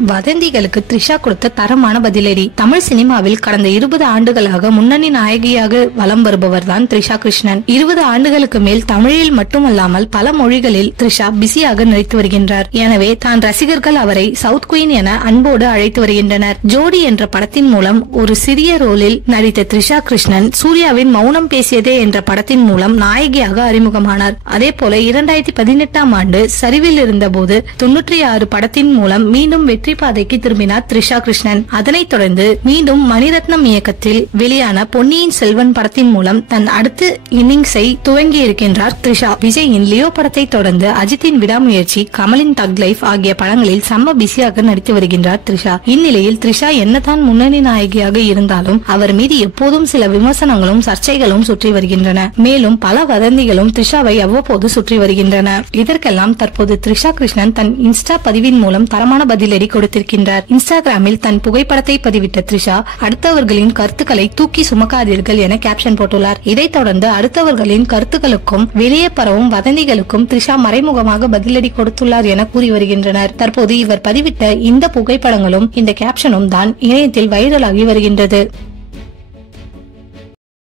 வதந்திகளுக்கு த்ரிஷா கொடுத்த தரமான பதிலடி. தமிழ் சினிமாவில் கடந்த 20 ஆண்டுகளாக முன்னணி நாயகியாக வலம் வருபவர் தான் த்ரிஷா கிருஷ்ணன். 20 ஆண்டுகளுக்கு மேல் தமிழில் மட்டுமல்லாமல் பல மொழிகளில் த்ரிஷா பிஸியாக நடித்து வருகின்றார். எனவே தான் ரசிகர்கள் அவரை சவுத் குயின் என அன்போடு அழைத்து வருகின்றனர். ஜோடி என்ற படத்தின் மூலம் ஒரு சிறிய ரோலில் நடித்த த்ரிஷா கிருஷ்ணன் சூர்யாவின் மௌனம் பேசியதே என்ற படத்தின் மூலம் நாயகியாக அறிமுகமானார். அதே போல 2018ஆம் ஆண்டு சரிவில் இருந்தபோது 96 படத்தின் மூலம் மீண்டும் வெற்றி பாதைக்கு திரும்பினார் த்ரிஷா கிருஷ்ணன். அதனைத் தொடர்ந்து மீண்டும் மணிரத்னம் இயக்கத்தில் வெளியான பொன்னியின் செல்வன் படத்தின் மூலம் தன் அடுத்த இன்னிங்ஸை துவங்கி இருக்கின்றார் த்ரிஷா. விஜயின் லியோ படத்தை தொடர்ந்து அஜித்தின் விடாமுயற்சி, கமலின் தக் லைஃப் ஆகிய படங்களில் செம்ம பிஸியாக நடித்து வருகின்றார் த்ரிஷா. இந்நிலையில் த்ரிஷா என்னதான் முன்னணி நாயகியாக இருந்தாலும் அவர் மீது எப்போதும் சில விமர்சனங்களும் சர்ச்சைகளும் சுற்றி வருகின்றன. மேலும் பல வதந்திகளும் த்ரிஷாவை அவ்வப்போது சுற்றி வருகின்றன. இதற்கெல்லாம் தற்போது த்ரிஷா கிருஷ்ணன் தன் இன்ஸ்டா பதிவின் மூலம் தரமான பதிலடி கொடுத்திருக்கின்றார். இன்ஸ்டாகிராமில் தன் புகைப்படத்தை பதிவிட்ட த்ரிஷா அடுத்தவர்களின் கருத்துக்களை தூக்கி சுமக்காதீர்கள் என கேப்ஷன் போட்டுள்ளார். இதைத் தொடர்ந்து அடுத்தவர்களின் கருத்துக்களுக்கும் வெளியே பரவும் வதந்திகளுக்கும் த்ரிஷா மறைமுகமாக பதிலடி கொடுத்துள்ளார் என கூறி வருகின்றனர். தற்போது இவர் பதிவிட்ட இந்த புகைப்படங்களும் இந்த கேப்ஷனும் தான் இணையத்தில் வைரலாகி வருகின்றது.